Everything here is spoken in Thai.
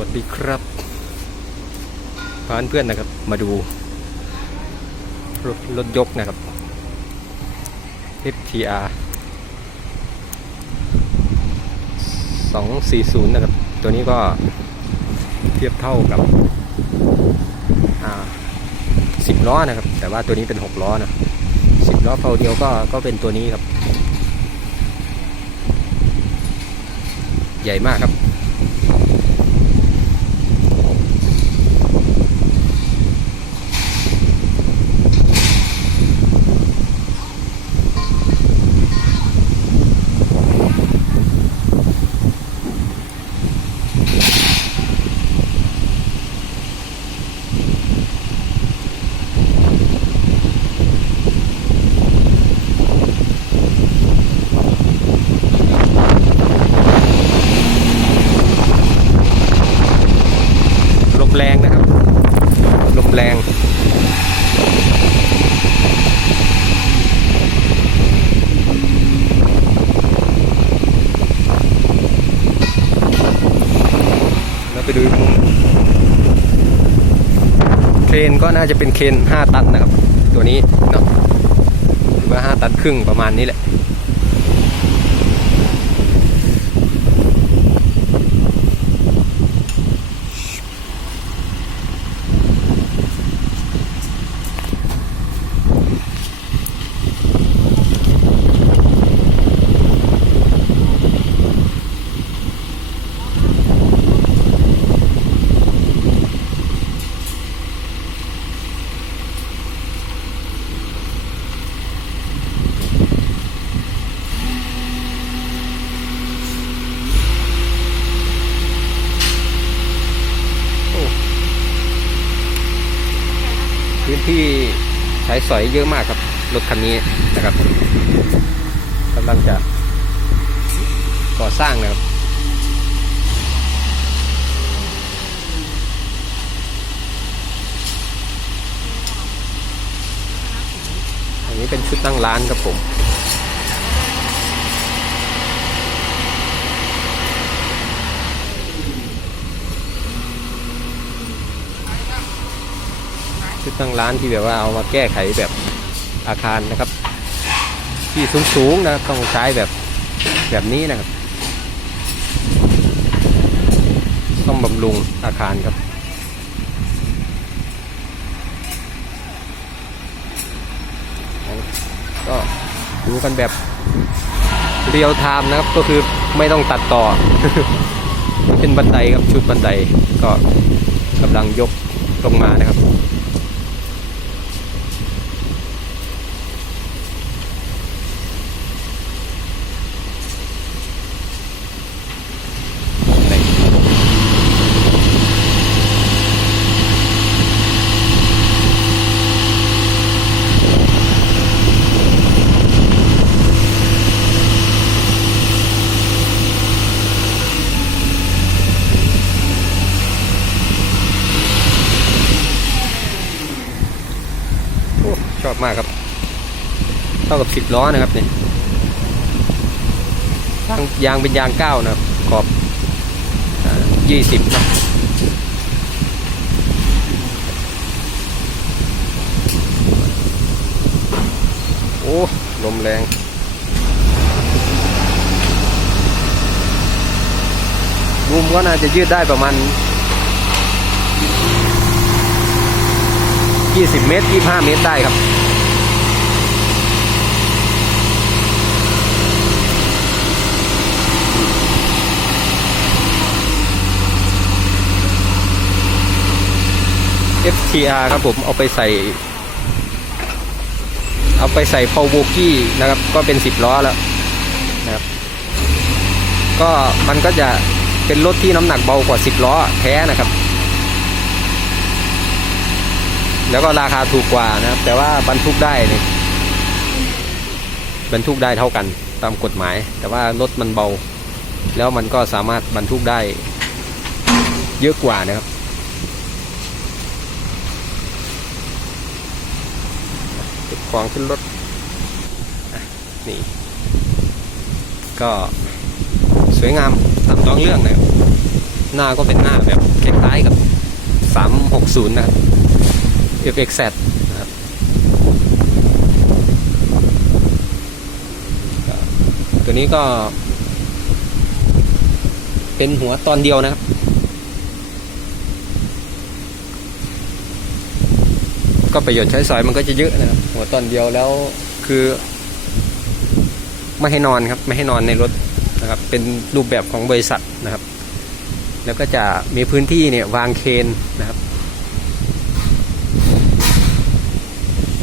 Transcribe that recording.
วัสดีครับพาเพื่อนนะครับ มาดู รถรถยกนะครับ FTR 240 นะครับ ตัวนี้ก็เทียบเท่ากับ10 ล้อนะครับ แต่ว่าตัวนี้เป็น 6 ล้อนะ 10 ล้อเผาเดียวก็ก็เป็นตัวนี้ครับ ใหญ่มากครับ ลมแรงนะครับ ลมแรง แล้วไปดู เครนก็น่าจะเป็นเครน5 ตันนะครับ ตัวนี้เนาะหรือว่า5ตันครึ่งประมาณนี้แหละ พื้นที่ใช้สอยเยอะมากครับ รถคันนี้นะครับกำลังจะก่อสร้างนะครับอันนี้เป็นชุดตั้งร้านครับผม ชุดตั้งร้านที่แบบว่าเอามาแก้ไขแบบอาคารนะครับ ที่สูงๆนะครับต้องใช้แบบแบบนี้นะครับ ต้องบำรุงอาคารครับก็ดูกันแบบเรียลไทม์นะครับก็คือไม่ต้องตัดต่อ เป็นบันไดครับชุดบันไดก็กำลังยกลงมานะครับ มากครับ เท่ากับสิบล้อนะครับเนี่ยยางยางเป็นยางเก้านะครับ ขอบยี่สิบนะโอ้ลมแรงมุมก็น่าจะยืดได้ประมาณ 20 เมตร 25 เมตรได้ครับ FTR ครับผมเอาไปใส่ เอาไปใส่พาวโบกี้นะครับ ก็เป็น10ล้อแล้วนะครับ ก็มันก็จะเป็นรถที่น้ำหนักเบากว่า10ล้อแท้นะครับ แล้วก็ราคาถูกกว่านะครับ แต่ว่าบรรทุกได้เนี่ยบรรทุกได้เท่ากันตามกฎหมาย แต่ว่ารถมันเบา แล้วมันก็สามารถบรรทุกได้เยอะกว่านะครับเก็บ ของขึ้นรถนี่ก็สวยงามตามท้องเรื่องนะครับหน้าก็เป็นหน้าแบบคล้ายๆกับ 360 นะครับ FXZ นะครับก็ตัวนี้ก็ เป็นหัวตอนเดียวนะครับ ก็ประโยชน์ใช้สอยมันก็จะเยอะนะครับหัวตอนเดียวแล้วคือไม่ให้นอนครับไม่ให้นอนในรถนะครับเป็นรูปแบบของบริษัทนะครับ แล้วก็จะมีพื้นที่เนี่ยวางเคนนะครับ